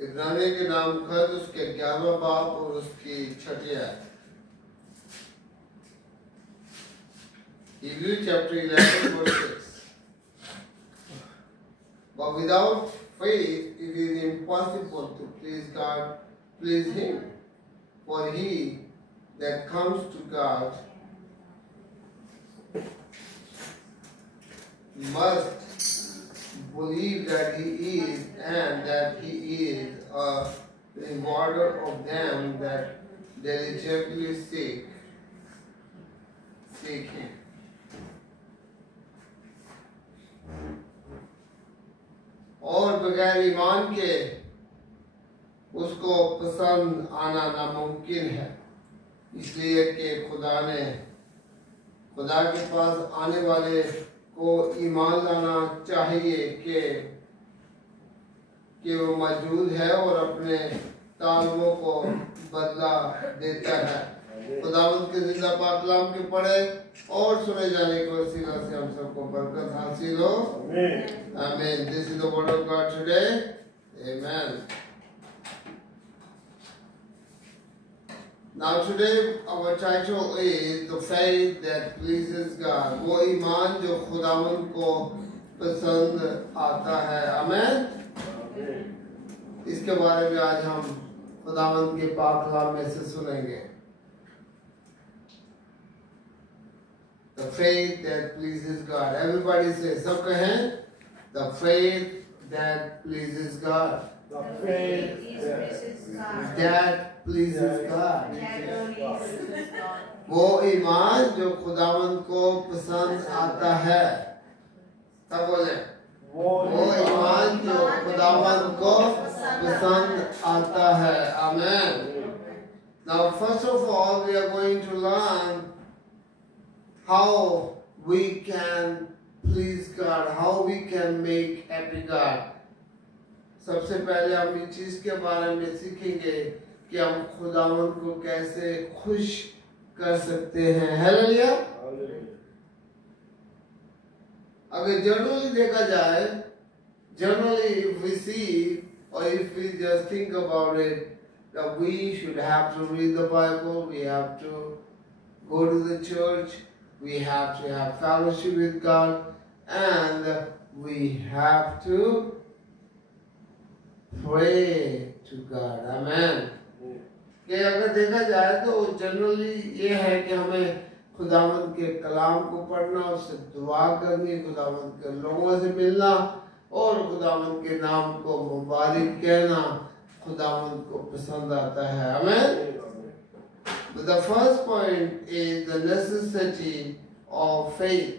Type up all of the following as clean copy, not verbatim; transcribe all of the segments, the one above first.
इब्रानी के नाम खत उसके 11वां बाब और उसकी 6ठी आयत। Hebrews chapter 11 verse 6. But without faith it is impossible to please God, please Him. For he that comes to God must believe that He is, and that He is a rewarder of them that diligently seek Him. और बगैर ईमान के उसको पसंद आना नामुमकिन है, इसलिए कि खुदा के पास आने वाले को ईमान लाना चाहिए कि वो मौजूद है और अपने तालबों को बदला देता है। खुदावंद के जिंदा पाक कलाम के पढ़े और सुने जाने के वसीला से हम सबको बरकत हासिल हो। आमीन। This is the word of God today. Amen. Now today our title is the faith that pleases God. वो ईमान जो खुदावंद को पसंद आता है। आमीन। इसके बारे में आज हम खुदावंद के पाक कलाम में से सुनेंगे। The faith that pleases God. Everybody say, सब कहें, the faith that pleases God. The faith that pleases God. वो ईमान जो खुदावंद को पसंद आता है। सब बोले, वो ईमान जो खुदावंद को पसंद आता है। Amen. Now first of all we are going to learn how we can please God, how we can make happy God. सबसे पहले हम इस चीज के बारे में सीखेंगे कि हम खुदावंद को कैसे खुश कर सकते हैं। हालेलुया। अगर जनरली देखा जाए, generally if we see or if we just think about it, that we should have to read the Bible, we have to go to the church, we have to have fellowship with God, and we have to pray to God. Amen. कि अगर देखा जाए तो generally ये है कि हमें खुदावंद के कलाम को पढ़ना, उससे दुआ करनी, खुदावंद के लोगों से मिलना और खुदावंद के नाम को मुबारक कहना खुदावंद को पसंद आता है। Amen. But the first point is the necessity of faith.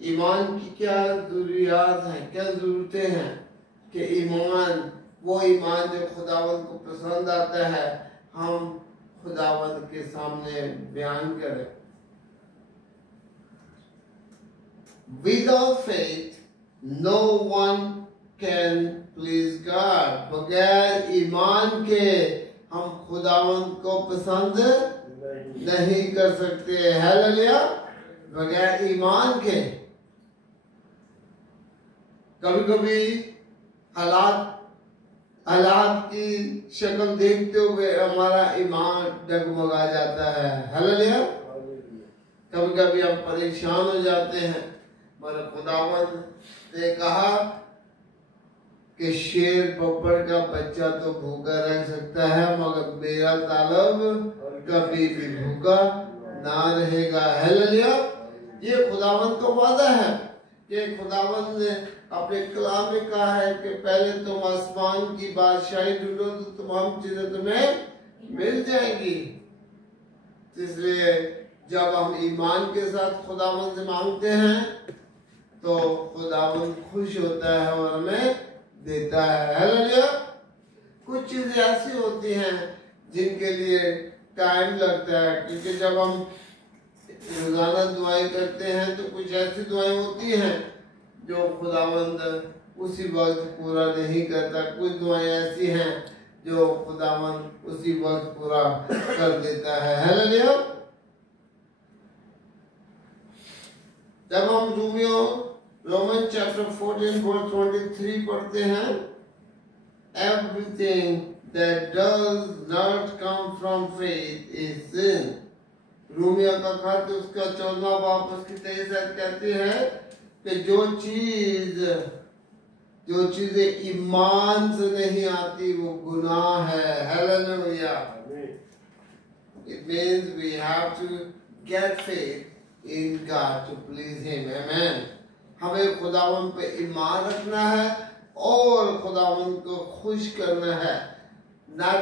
ईमान की क्या ज़रूरियात हैं, क्या ज़रूरतें हैं कि ईमान, वो ईमान जो खुदावंद को पसंद आता है, हम खुदावंद के सामने बयान करें। Without faith, no one can please God. बगैर ईमान के हम खुदावंद को पसंद नहीं कर सकते। हालेलुया। बगैर ईमान के कभी कभी हालात की शक्ल देखते हुए हमारा ईमान डगमगा जाता है। हालेलुया। कभी कभी हम परेशान हो जाते हैं, मगर खुदावंद ने कहा कि शेर बब्बर का बच्चा तो भूखा रह सकता है, मगर मेरा तालब कभी भी भूखा ना रहेगा। हालेलुया। ये खुदावंद का वादा है कि खुदावंद ने अपने कलाम में कहा है कि पहले तुम आसमान की बादशाही ढूंढो तो तमाम चीजें तुम्हें मिल जाएंगी। इसलिए जब हम ईमान के साथ खुदावंद से मांगते हैं तो खुदावंद खुश होता है और हमें देता है। हालेलुया। कुछ चीजें ऐसी होती हैं जिनके लिए टाइम लगता है, क्योंकि जब हम रोजाना दुआएं करते हैं तो कुछ ऐसी दुआएं होती हैं जो खुदावंद उसी वक्त पूरा नहीं करता, कुछ दुआएं ऐसी हैं जो खुदावंद उसी वक्त पूरा कर देता है। हालेलुया। जब हम रोमन चैप्टर 14 वर्स 23 पढ़ते हैं, everything that does not come from faith is sin. Romeo का खत उसका 14वां बाब उसकी 23 आयत कहती है कि जो चीजें ईमान से नहीं आती वो गुनाह है. Hallelujah. It means we have to get faith in God to please Him. Amen. हमें खुदावन पे ईमान रखना है और खुदावन को खुश करना है. Not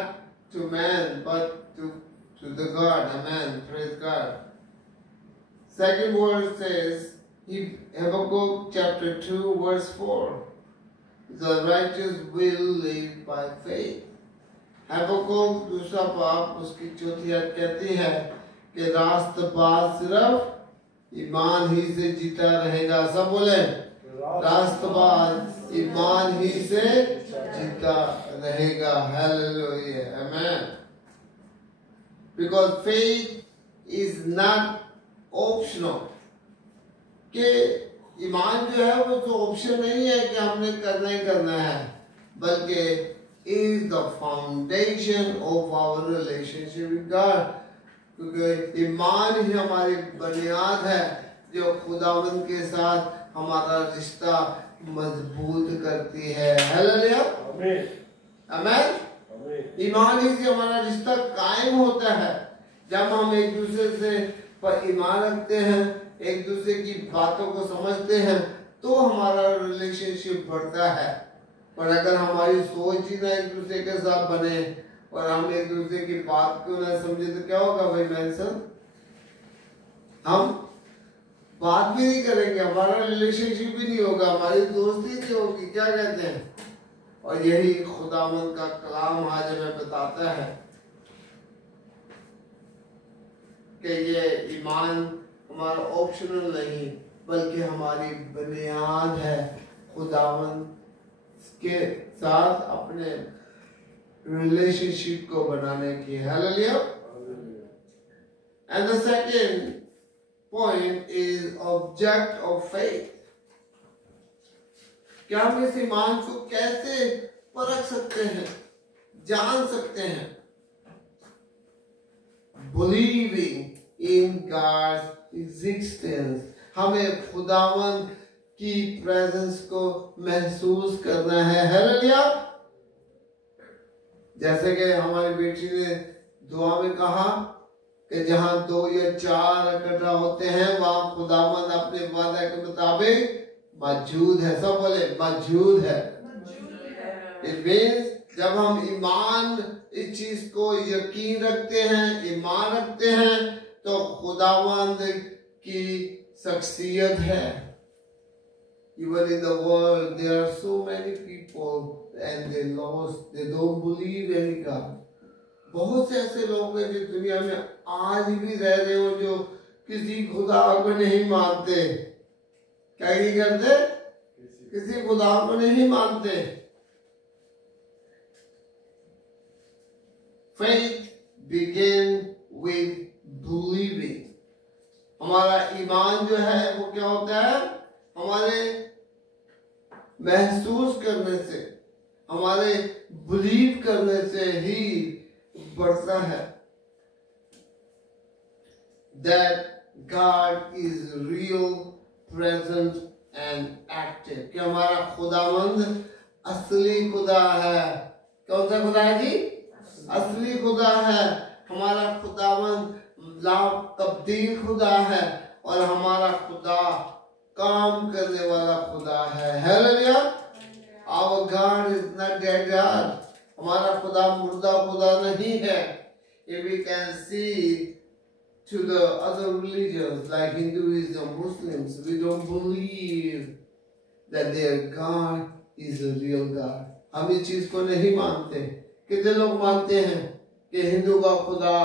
to man but to the God. Amen. Praise God. Second verse says, Habakkuk chapter 2 verse 4. The righteous will live by faith. Habakkuk दूसरा बाब उसकी 4 आयत कहती है कि रास्तबाज सिर्फ ईमान ही से जीता रहेगा. सब बोले रास्तबाज ईमान ही से जीता रहेगा. Hallelujah. Amen. Because faith is not optional. कि ईमान जो है वो तो ऑप्शन नहीं है कि हमने करना ही करना है, बल्कि is the foundation of our relationship with God. क्योंकि ईमान ही हमारी बुनियाद है जो खुदावंद के साथ हमारा रिश्ता मजबूत करती है. हालेलुया. आमीन. आमीन. ईमान ही से हमारा रिश्ता कायम होता है. जब हम एक दूसरे से पर ईमान रखते हैं, एक दूसरे की बातों को समझते हैं, तो हमारा रिलेशनशिप बढ़ता है. और अगर हमारी सोच ही ना एक दूसरे के साथ बने और हम एक दूसरे की बात को ना समझे तो क्या होगा भाई मेंशन? हम बात भी नहीं करेंगे, हमारा रिलेशनशिप भी नहीं होगा, हमारी दोस्ती नहीं होगी. क्या कहते हैं? और यही खुदावंद का कलाम आज हमें बताता है कि ये ईमान हमारा ऑप्शनल नहीं बल्कि हमारी बुनियाद है खुदावंद के साथ अपने रिलेशनशिप को बनाने की. Hallelujah. And the second point is object of faith. क्या हम इस ईमान को कैसे परख सकते हैं, जान सकते हैं? Believing in God's existence. हमें खुदावंद की प्रेजेंस को महसूस करना है. हालेलुया. जैसे कि हमारी बेटी ने दुआ में कहा कि जहां 2 या 4 इकट्ठा होते हैं वहां खुदावंद अपने वादा के मुताबिक मौजूद है. सब बोले मौजूद है. It means जब हम ईमान इस चीज को यकीन रखते हैं, ईमान रखते हैं, तो खुदावंद की शख्सियत है. Even in the world there are so many people and they don't believe any God. बहुत से ऐसे लोग हैं जो दुनिया में आज भी रह रहे हो जो किसी खुदा को नहीं मानते. क्या नहीं करते? किसी खुदा को नहीं मानते. Faith begins with believing. हमारा ईमान जो है वो क्या होता है? हमारे महसूस करने से, हमारे बिलीव करने से ही बढ़ता है. That God is real, present and active. कि हमारा खुदावंद असली खुदा है. कौन सा खुदा है जी? असली खुदा है. हमारा खुदावंद ला तब्दील खुदा है और हमारा खुदा काम करने वाला खुदा है. Hallelujah. Our God is not dead God. हमारा खुदा मुर्दा खुदा नहीं है. If we can see to the other religions like Hinduism, Muslims, we don't believe that their God is a real God. हम इस चीज को नहीं मानते. कितने लोग मानते हैं कि हिंदू का खुदा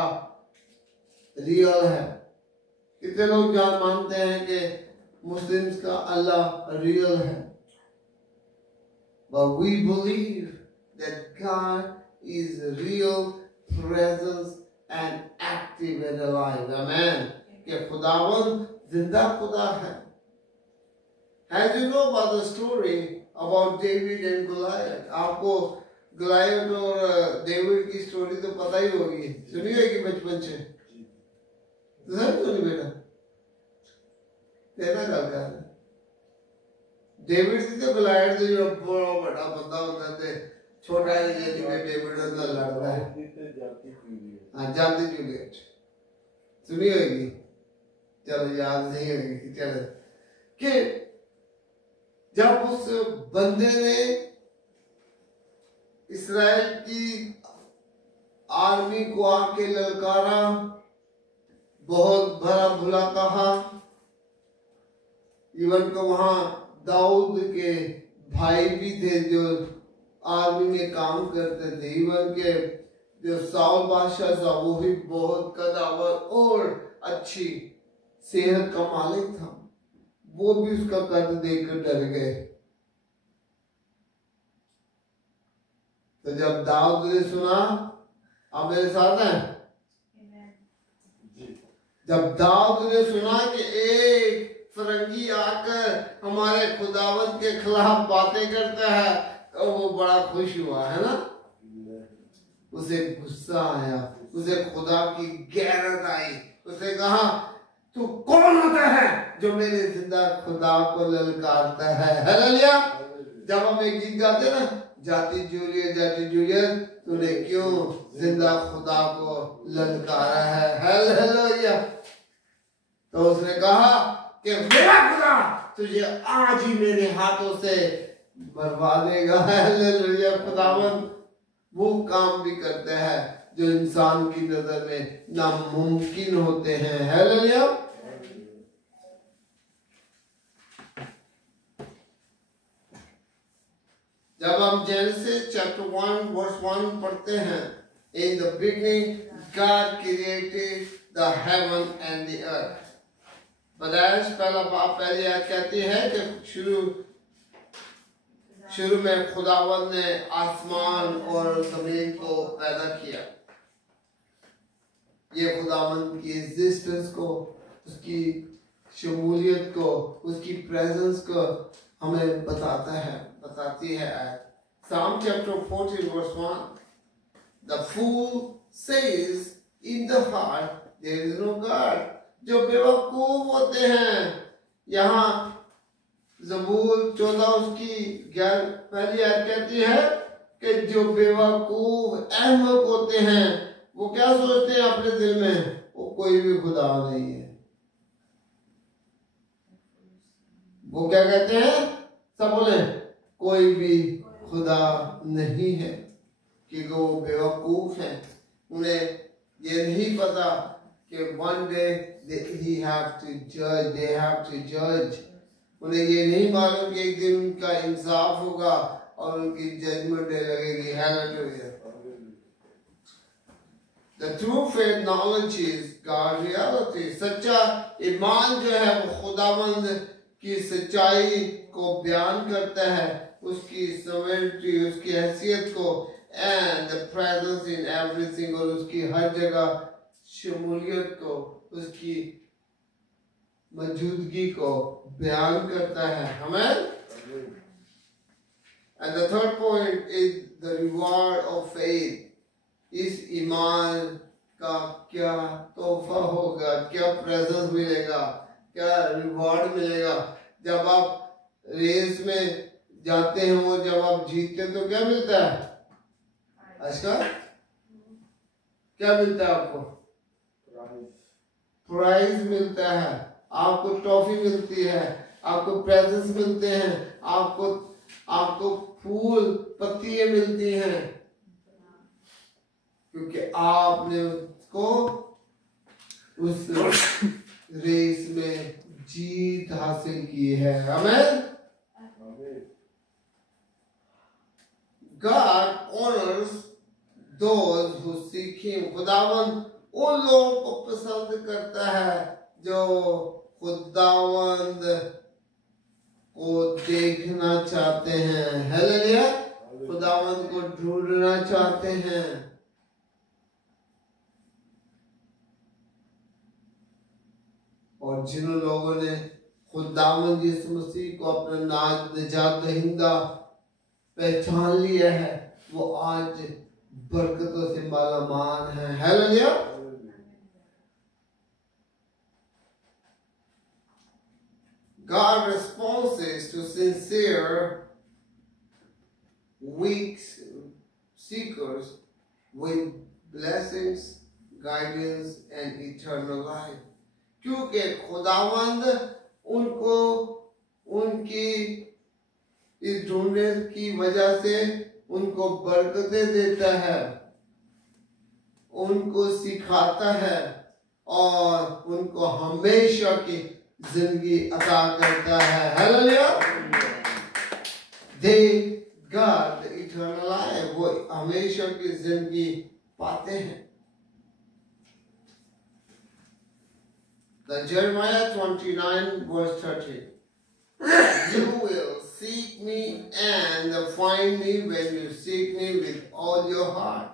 रियल है? कितने लोग मानते हैं कि मुस्लिम्स का अल्लाह रियल है? But we believe that God is real, presence and active and alive. Amen. कि खुदावंद जिंदा खुदा है. As you know about the story about David and Goliath, आपको गलायत और डेविड की स्टोरी तो पता ही होगी, सुनी होगी बचपन से, तो सब सुनी बेटा। तेरा गल कर डेविड थी तो गलायत तो जो बड़ा बड़ा बंदा होता थे, छोटा ही जिसके डेविड अंदर लड़ता है। हाँ जाती जूलियट सुनी होगी, चलो याद नहीं होगी, चलो कि जब उस बंदे ने इस्राएल की आर्मी को आके ललकारा, बहुत भला बुरा कहा, इवन को वहां दाऊद के भाई भी थे जो आर्मी में काम करते थे, इवन के जो साउल बादशाह था वो भी बहुत कदावर और अच्छी सेहत का मालिक था, वो भी उसका कद देखकर डर गए। तो जब दाऊद ने सुना, आप मेरे साथ हैं, जब दाऊद ने सुना कि एक फरंगी आकर हमारे खुदावंत के खिलाफ बातें करता है, तो वो बड़ा खुश हुआ, है ना। उसे गुस्सा आया, उसे खुदा की गैरत आई, उसे कहा तू कौन होता है जो मेरे जिंदा खुदा को ललकारता है। हालेलुया। जब हम एक गीत गाते ना, जाती जूलियत तूने क्यों जिंदा खुदा को ललकारा है। हालेलुया। तो उसने कहा कि मेरा खुदा तुझे आज ही मेरे हाथों से मरवा देगा। हालेलुया। खुदावंद वो काम भी करते हैं जो इंसान की नजर में नामुमकिन होते हैं। हालेलुया। जब हम जेनेसिस चैप्टर 1 वर्स 1 पढ़ते हैं, in the beginning God created the heaven and the earth. बदायश पहला बाप पहली आयत कहती है कि शुरू में खुदावंद ने आसमान और जमीन को पैदा किया। ये खुदावंद की एग्जिस्टेंस को, उसकी शमूलियत को, उसकी प्रेजेंस को हमें बताती है। Psalm chapter 14 verse 1, the fool says in the heart there is no God। जो बेवकूफ होते हैं, यहाँ ज़बूर 14 उसकी 11 पहली आयत कहती है कि जो बेवकूफ अहमक होते हैं वो क्या सोचते हैं अपने दिल में, वो कोई भी खुदा नहीं है। वो क्या कहते हैं, सब बोले कोई भी खुदा नहीं है, क्योंकि वो बेवकूफ हैं। उन्हें ये नहीं पता कि one day they have to judge। उन्हें ये नहीं मालूम कि एक दिन उनका इंसाफ होगा और उनकी जजमेंट डे लगेगी। Hallelujah. The true faith knowledge is God reality। सच्चा ईमान जो है वो खुदावंद की सच्चाई को बयान करता है, उसकी सवेरिटी, उसकी हैसियत को, and the presence in everything, और उसकी हर जगह शमूलियत को, उसकी मौजूदगी को बयान करता है। हमें and the third point is the reward of faith। इस ईमान का क्या तोहफा होगा, क्या प्रेजेंस मिलेगा, क्या रिवॉर्ड मिलेगा। जब आप रेस में जाते हैं और जब आप जीतते हैं तो क्या मिलता है, अच्छा क्या मिलता है आपको, प्राइज मिलता है, आपको ट्रॉफी मिलती है, आपको प्रेजेंस मिलते हैं, आपको फूल पत्तियां मिलती हैं, क्योंकि आपने उसको उस रेस में जीत हासिल की है। आमीन। God honors those who seek Him। खुदावंद उन लोगों को पसंद करता है जो खुदावंद को देखना चाहते हैं। हालेलुया। खुदावंद को ढूंढना चाहते हैं। और जिन लोगों ने खुदावंद यीशु मसीह को अपना निजात दहिंदा पहचान लिया है, वो आज बरकतों से मालामाल है। Hallelujah. God responds to sincere weak seekers with blessings, guidance and eternal life. क्योंकि खुदावंद उनको उनकी इस ढूंढने की वजह से उनको बरकतें देता है, उनको सिखाता है और उनको हमेशा की जिंदगी अता करता है। Hallelujah. They got the eternal life, वो हमेशा की जिंदगी पाते हैं। The Jeremiah 29 verse 30. You will seek me and find me when you seek me with all your heart.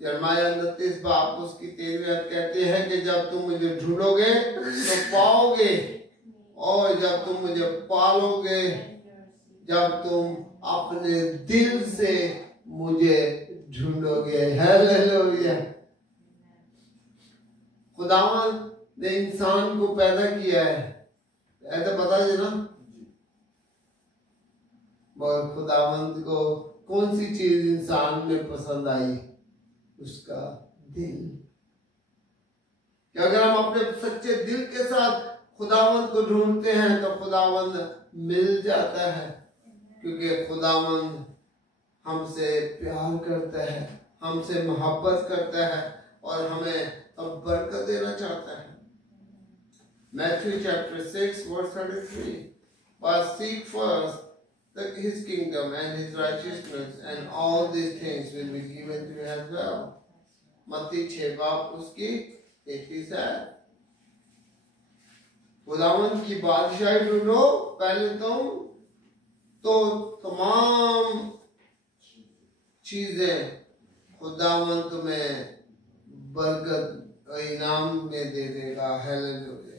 यर्माया 29 बाप उसकी 13वीं आयत कहते हैं कि जब तुम मुझे ढूंढोगे तो पाओगे, और जब तुम मुझे पालोगे, जब तुम अपने दिल से मुझे ढूंढोगे। हालेलुया। खुदावन ने इंसान को पैदा किया है, ऐसा पता है ना। मगर खुदावंत को कौन सी चीज इंसान में पसंद आई? उसका दिल। कि अगर हम अपने सच्चे दिल के साथ खुदावंत को ढूंढते हैं तो खुदावंत मिल जाता है, क्योंकि खुदावंत हमसे प्यार करता है, हमसे मोहब्बत करता है और हमें अब बरकत देना चाहता है। Matthew chapter 6 verse 33. But seek first his kingdom and his righteousness, and all these things will be given to you as well. मत्ती 6 बाप उसकी 33 है। खुदावंत की बादशाही ढूंढो पहले तुम, तो तमाम चीजें खुदावंत तुम्हें बरकत इनाम में दे देगा। Hallelujah.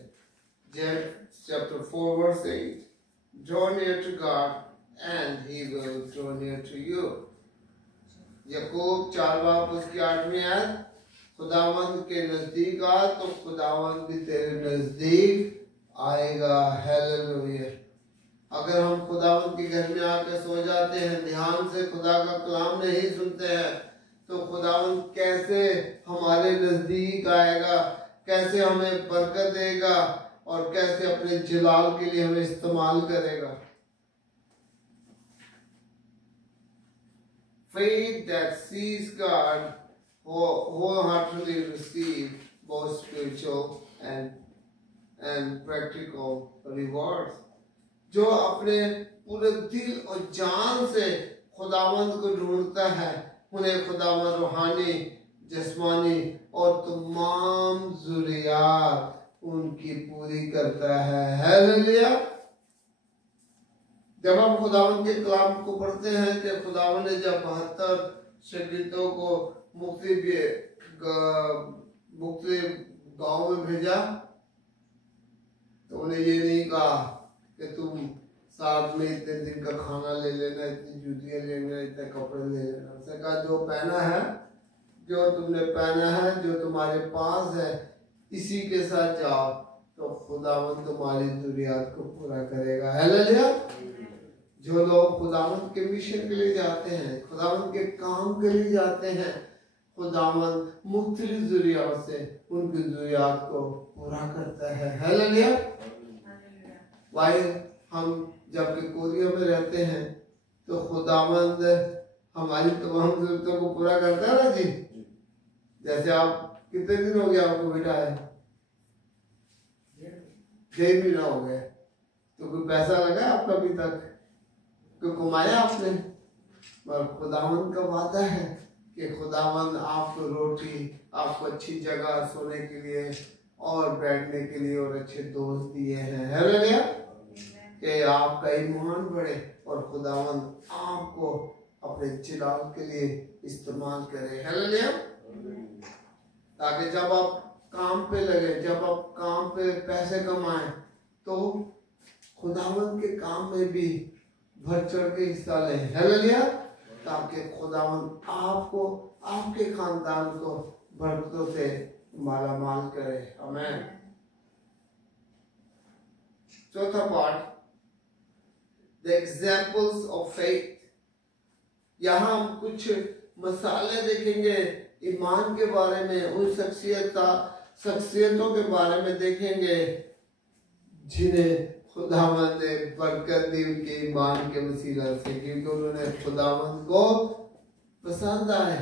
James chapter 4 verse 8. Draw near to God and he will draw near to you. याकूब 4 बाप उसकी 8वीं आयत, खुदावंत के नजदीक आ तो खुदावंत भी तेरे नजदीक आएगा। हालेलुया। अगर हम खुदावंत के घर में आकर सो जाते हैं, ध्यान से खुदा का कलाम नहीं सुनते हैं, तो खुदावंत कैसे हमारे नजदीक आएगा, कैसे हमें बरकत देगा और कैसे अपने जलाल के लिए हमें इस्तेमाल करेगा। Faith that sees God wholeheartedly receive both spiritual and practical rewards. जो अपने पूरे दिल और जान से खुदावंत को ढूंढता है, उन्हें खुदावंत रूहानी, जिस्मानी और तमाम ज़रूरियात उनकी पूरी करता है। हालेलुया। जब हम खुदावंत के कलाम को पढ़ते हैं कि खुदावंत ने जब 72 शागिर्दों को मुक्ति गांव में भेजा, तो उन्हें ये नहीं कहा कि तुम साथ में इतने दिन का खाना ले लेना, इतनी जूतियां ले लेना, इतने कपड़े ले लेना। उसने कहा जो पहना है, जो तुमने पहना है, जो तुम्हारे पास है, इसी के साथ जाओ, तो खुदावंत तुम्हारी जरूरियात को पूरा करेगा। हालेलुया। जो लोग खुदावंत के मिशन के लिए जाते हैं, खुदावंत के काम के लिए जाते हैं, खुदावंत मुख्तलिफ जरूरियात से उनकी जरूरियात को पूरा करता है। हालेलुया। भाई हम जब कोरिया में रहते हैं तो खुदावंत हमारी तमाम जरूरतों को पूरा करता है ना जी। जैसे आप कितने दिन हो गया आपको बेटा है? 6 महीना हो गए, तो कोई पैसा लगा आपका अभी तक? कोई कमाया आपने? पर खुदावंत का वादा है कि खुदावंत आपको रोटी, आपको अच्छी जगह सोने के लिए और बैठने के लिए और अच्छे दोस्त दिए हैं। हालेलुया। कि आपका ईमान बढ़े और खुदावंत आपको अपने जलाल के लिए इस्तेमाल करे। हालेलुया। ताकि जब आप काम पे लगे, जब आप काम पे पैसे कमाएं, तो खुदावंत के काम में भी बढ़ चढ़ के हिस्सा लें। हालेलुया। ताकि खुदावंद आपको, आपके खानदान को बरकतों से माला माल करे। आमीन। चौथा part, the examples of faith. यहाँ हम कुछ मसाले देखेंगे ईमान के बारे में, उन शख्सियतों के बारे में देखेंगे जिन्हें खुदावंद ने बरकत दी उनके ईमान के वसीला से, क्योंकि उन्होंने खुदावंद को पसंद आए।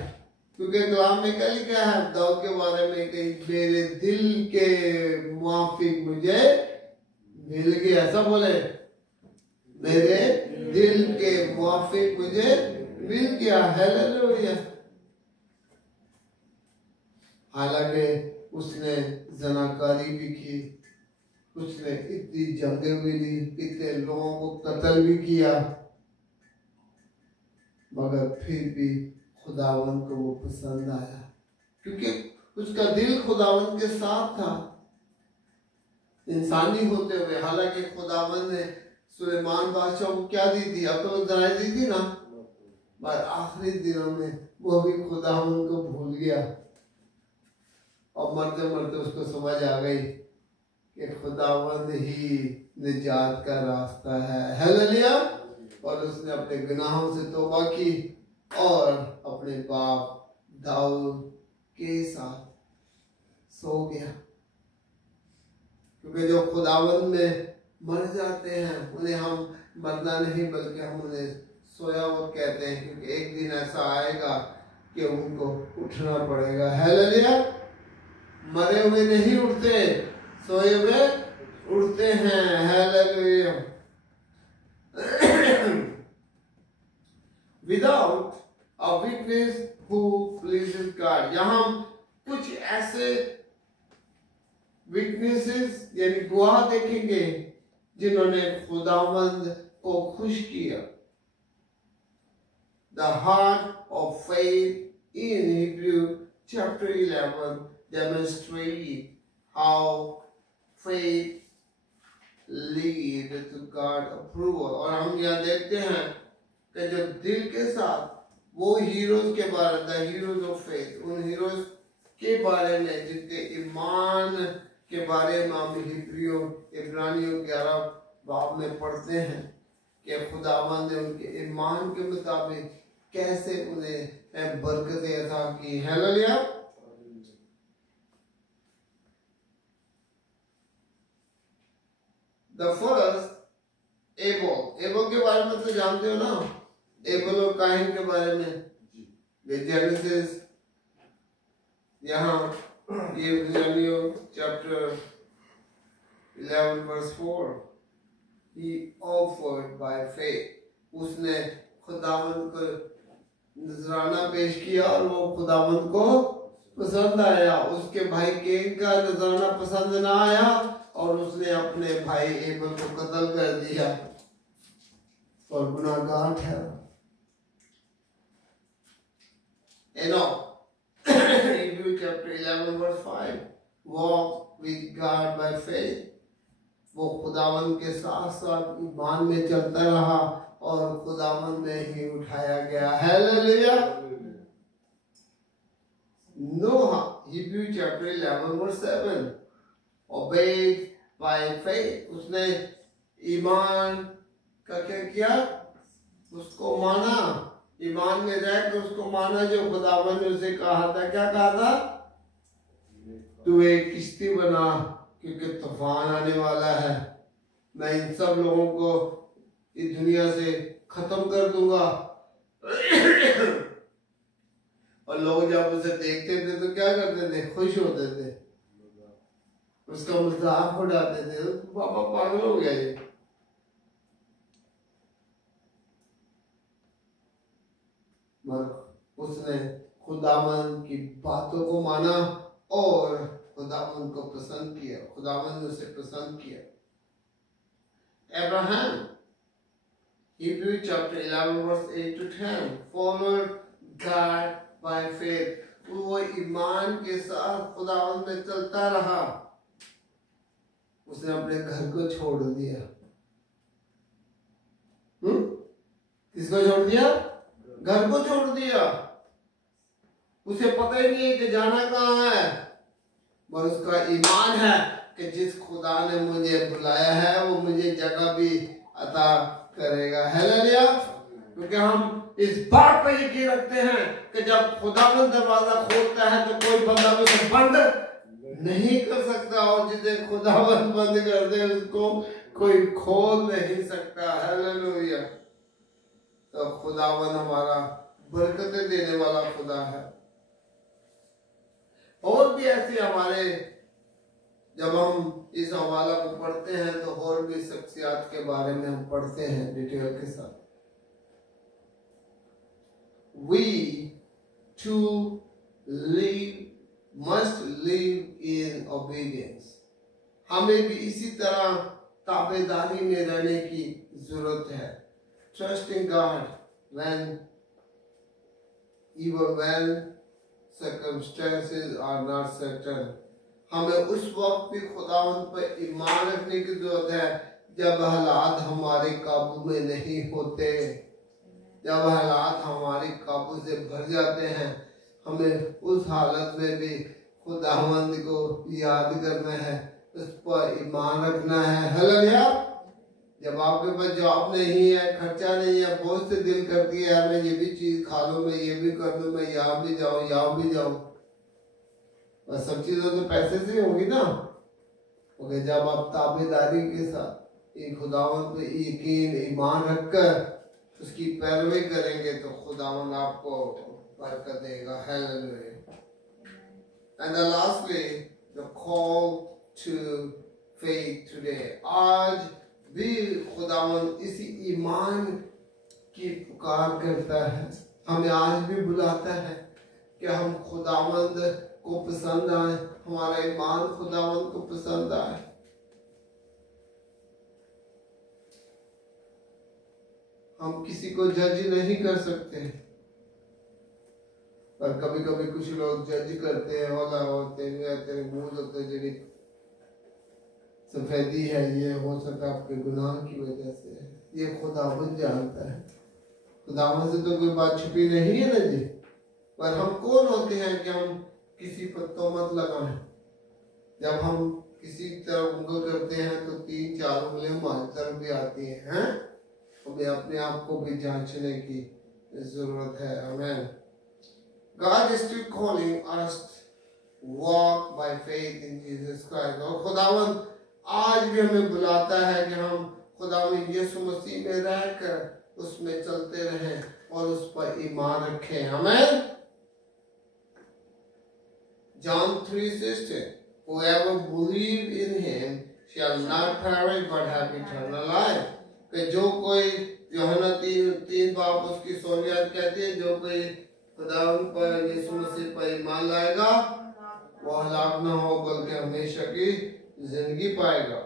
क्योंकि कलाम में क्या लिखा है दाऊद के बारे में कि मेरे दिल के मुआफिक मुझे मिल गया। सब बोले मेरे दिल के मुआफिक मुझे मिल गया। हालेलुया। हालांकि उसने जनाकारी भी की, उसने इतनी जंगें भी दी, इतने लोगों को कत्ल भी किया, मगर फिर भी खुदावंद को वो पसंद आया, क्योंकि उसका दिल खुदावंद के साथ था इंसानी होते हुए। हालांकि खुदावंद ने सुलेमान बादशाह को क्या दी थी, अब तो दराई दी थी ना, पर आखिरी दिनों में वो भी खुदावंद को भूल गया और मरते मरते उसको समझ आ गई कि खुदावंद ही निजात का रास्ता है। हालेलुया। और उसने अपने गुनाहों से तौबा की और अपने बाप दाऊद के साथ सो गया। क्योंकि जो खुदावंद में मर जाते हैं उन्हें हम मरना नहीं बल्कि हम उन्हें सोया हुआ कहते हैं, क्योंकि एक दिन ऐसा आएगा कि उनको उठना पड़ेगा। हालेलुया। मरे हुए नहीं उठते, सोए हुए उठते हैं। Hallelujah. Without a witness who pleases God। यहाँ हम कुछ ऐसे विटनेसेस यानी गवाह देखेंगे जिन्होंने खुदावंद को खुश किया। The heart of faith in Hebrew chapter 11 demonstrate how faith lead to God approval। और हम यहाँ देखते हैं कि जो दिल के साथ वो हीरोज के बारे में, द हीरोज ऑफ फेथ, उन हीरोज के बारे में जिनके ईमान के बारे में हम इब्रानियों 11 बाब में पढ़ते हैं कि खुदावंद ने उनके ईमान के मुताबिक कैसे उन्हें बरकतें अता की। हालेलुया। द फर्स्ट एबल के बारे में तो जानते हो ना, एबल और काइन के बारे में जेनेसिस, यहाँ ये chapter 11 verse 4, he offered by faith, उसने खुदावंद को नजराना पेश किया और वो खुदावंद को पसंद आया। उसके भाई केन का नजराना पसंद ना आया और उसने अपने भाई एबल को कत्ल कर दिया और गुनाहगार ठहरा। Hebrew chapter 11 verse 5, walk with God by faith। वो खुदावंद के साथ साथ ईमान में चलता रहा और खुदावंद में ही उठाया गया। Hallelujah. Noah, Hebrew chapter 11 verse 7, obeyed by faith। उसने ईमान का क्या किया, उसको माना, ईमान में रह कर उसको माना जो खुदावंद ने उसे कहा था। क्या कहा था? तू एक किश्ती बना क्योंकि तूफान आने वाला है, मैं इन सब लोगों को इस दुनिया से खत्म कर दूंगा। और लोग जब उसे देखते थे तो क्या करते थे? खुश होते थे, उसका मजाक उड़ाते थे, पापा पागल हो गया ये। उसने खुदावंद की बातों को माना और खुदावंद को पसंद किया, खुदावंद ने उसे पसंद किया। Abraham, Hebrew chapter 11 verse 8 to 10, followed God by faith। वो ईमान के साथ खुदावंद में चलता रहा, उसने अपने घर को छोड़ दिया। किसको छोड़ दिया? घर को छोड़ दिया, उसे पता ही नहीं है कि जाना कहाँ है, पर उसका ईमान है कि जिस खुदा ने मुझे बुलाया है वो मुझे जगह भी अता करेगा। हालेलुया। क्योंकि हम इस बात पर यकीन रखते हैं कि जब खुदावंद दरवाजा खोलता है तो कोई बंदा भी उसे बंद नहीं कर सकता, और जिसे खुदावंद बंद कर दे उसको कोई खोल नहीं सकता। हालेलुया। तो खुदावंद हमारा बरकतें देने वाला खुदा है। और भी ऐसे हमारे, जब हम इस हवाला को पढ़ते हैं तो और भी शख्सियात के बारे में हम पढ़ते हैं डिटेल के साथ। We to live must live in obedience. हमें भी इसी तरह ताबेदारी में रहने की जरूरत है। Trusting God even when circumstances are not certain. हमें उस वक्त भी खुदावंद पर ईमान रखने की जरूरत है जब हालात हमारे काबू में नहीं होते, जब हालात हमारे काबू से भर जाते हैं। हमें उस हालत में भी खुदावंद को याद करना है, उस पर ईमान रखना है। हालेलुया। जब आपके पास जॉब नहीं है, खर्चा नहीं है, बहुत से दिल करती है यार मैं ये भी चीज खा लूं, मैं ये भी कर लूं, मैं यहाँ भी जाऊं, यहाँ भी जाऊं, और सब चीजों तो पैसे से होगी ना। ओके, जब आप ताबेदारी के साथ एक खुदावंद पे यकीन ईमान रखकर उसकी पैरवी करेंगे तो खुदावंद आपको बरकत देगा। Hallelujah. And lastly the call to faith today. आज भी खुदावंद इसी ईमान की पुकार करता है, हमें आज भी बुलाता है कि हम खुदावंद को पसंद आए, हमारा ईमान खुदावंद को पसंद आए। हम किसी को जज नहीं कर सकते, पर कभी कभी कुछ लोग जज करते हैं, तेरे मुंह होते जेडी सफेदी है, ये हो सकता है आपके गुनाह की वजह से है। ये खुदावंद जानता है, खुदावंद से तो कोई बात छुपी नहीं है ना जी। पर हम कौन होते हैं कि हम किसी पर तोहमत लगाएं। जब हम किसी तरफ उंगल करते हैं तो 3-4 उंगलियां हमारी तरफ भी आती हैं। हमें अपने आप को भी जांचने की जरूरत है। आमीन। God is still calling us to walk by faith in Jesus Christ. और खुदावंद आज भी हमें बुलाता है कि हम खुदावंद यीशु मसीह में रहकर उसमें चलते रहें और उस पर ईमान रखें। आमीन। John 3:16. Whoever believes in him shall not perish but have eternal life. कि जो कोई, यूहन्ना 3 बाब उसकी 16 कहती है, जो कोई खुदावंद पर यीशु मसीह पर ईमान लाएगा वो हलाक न हो बल्कि हमेशा की जिंदगी पाएगा।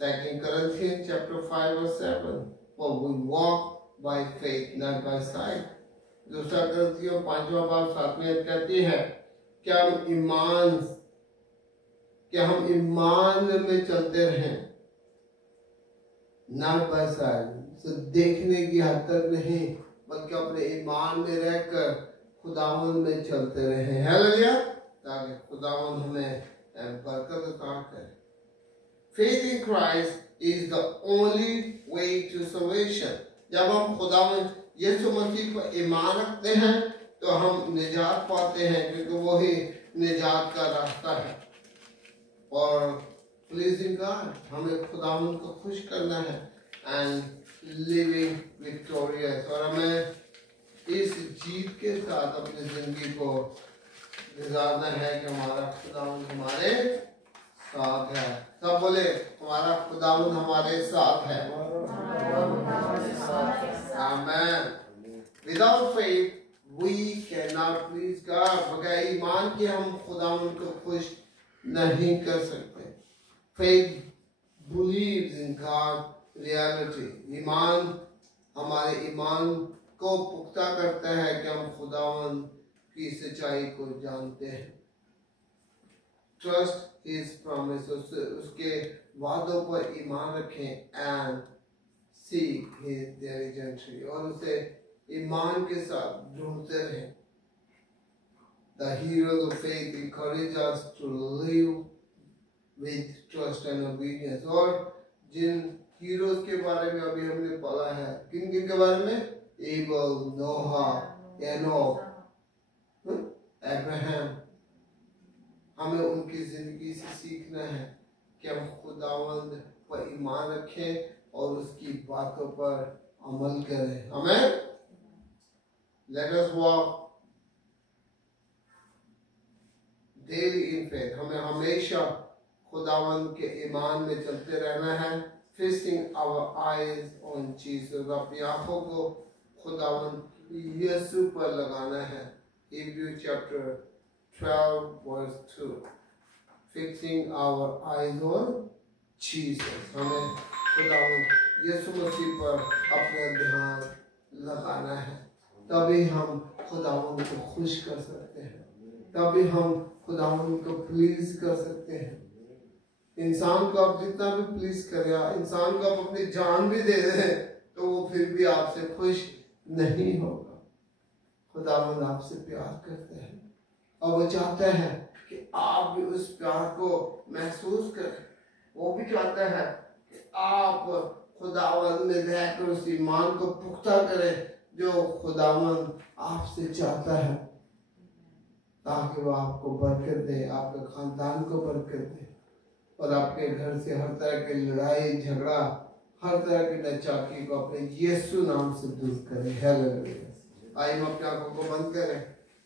2 Corinthians chapter 5:7. For we walk by faith not by sight. 2 Corinthians 5वां बाब 7 कहती है क्या हम ईमान में चलते रहें, ना बस देखने की हद तक नहीं बल्कि अपने ईमान में रहकर खुदावंद में चलते रहें। हालेलुया। ताकि खुदावंद हमें बरकत अता करे। Faith in Christ is the only way to salvation. जब हम खुदावंद यीशु मसीह पर ईमान रखते हैं तो हम निजात पाते हैं, क्योंकि वही निजात का रास्ता है। और प्लीजिंग गॉड, हमें खुदावंद को खुश करना है एंड लिविंग विक्टोरियस, और हमें इस जीत के साथ अपनी जिंदगी को गुजारना है कि हमारा खुदावंद हमारे साथ है। सब बोले हमारा खुदावंद हमारे साथ है। आमीन। Without faith we cannot please God. बगैर ईमान के हम खुदावंद को खुश नहीं कर सकते। Faith believes in God reality. ईमान हमारे ईमान को पुख्ता करता है कि हम खुदावंद की सच्चाई को जानते हैं। Trust His promise. उसके वादों पर ईमान रखें and seek His diligently. और उसे ईमान के साथ ढूंढते रहे। The heroes of faith encourage us to live with trust and obedience. और जिन हीरोज के बारे में अभी हमने पढ़ा है, किन किन के बारे में? एबल, नोहा, एनोक, अब्राहम। हमें उनकी जिंदगी से सीखना है कि हम खुदावंद पर ईमान रखें और उसकी बातों पर अमल करें। आमीन। Let us walk daily in faith. हमें हमेशा खुदावंद के ईमान में चलते रहना है। Fixing our eyes on Jesus. अपनी आंखों को खुदावंद यीशु पर लगाना है। Hebrews chapter 12 verse 2. Fixing our eyes on Jesus. हमें खुदावंद यीशु मसीह पर अपना ध्यान लगाना है। तभी हम खुदावंद को खुश कर सकते हैं, तभी हम खुदावंद को प्लीज कर सकते हैं। इंसान को आप जितना भी प्लीज करें, इंसान को आप अपनी जान भी दे दें तो वो फिर भी आपसे खुश नहीं होगा। खुदावंद आपसे प्यार करते हैं और वो चाहते हैं कि आप भी उस प्यार को महसूस करें। वो भी चाहता है कि आप खुदावंद में रहकर उस ईमान को पुख्ता करें जो खुदावंद आपसे चाहता है, ताकि वो आपको बरकत दे, आपके खानदान को बरकत दे और आपके घर से हर तरह की लड़ाई झगड़ा, हर तरह की नाचाकी को अपने यीशु नाम से दूर करे। हालेलुया। आइए हम अपनी आंखों को बंद करें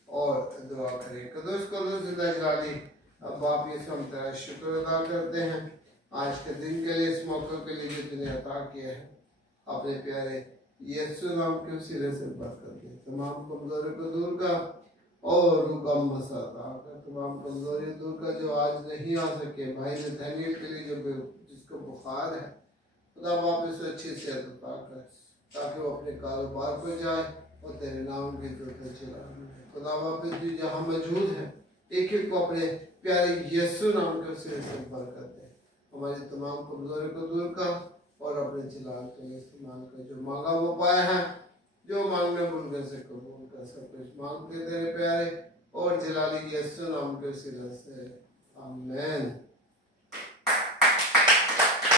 और दुआ करें। कदूस कदूस जिंदा जलाली अब बाप यीशु हम तेरा शुक्र अदा करते हैं आज के दिन के लिए, इस मौके के लिए जो तूने अता किया है। अपने प्यारे यीशु नाम के सिरे से बरकत दे, तमाम कमजोरी को दूर कर और रुकम मसाता कर, तमाम कमजोरी दूर कर जो आज नहीं आ सके। भाई नथानियल के लिए जो जिसको बुखार है, खुदा बाप इसे अच्छी सेहत अता कर ताकि वो अपने कारोबार पर जाए और तेरे नाम की जोत चलाए। खुदा बाप भी जहाँ मौजूद है एक एक को अपने प्यारे यीशु नाम के सिरे से बरकत दे। हमारी तमाम कमजोरी को दूर कर और अपने जलाल के लिए इस्तेमाल कर। जो मांगा वो पाया है, जो मांगने मुनकर से कबूल कर। सब कुछ मांगते तेरे प्यारे और जलाली यीशु नाम के सिरे से। आमीन।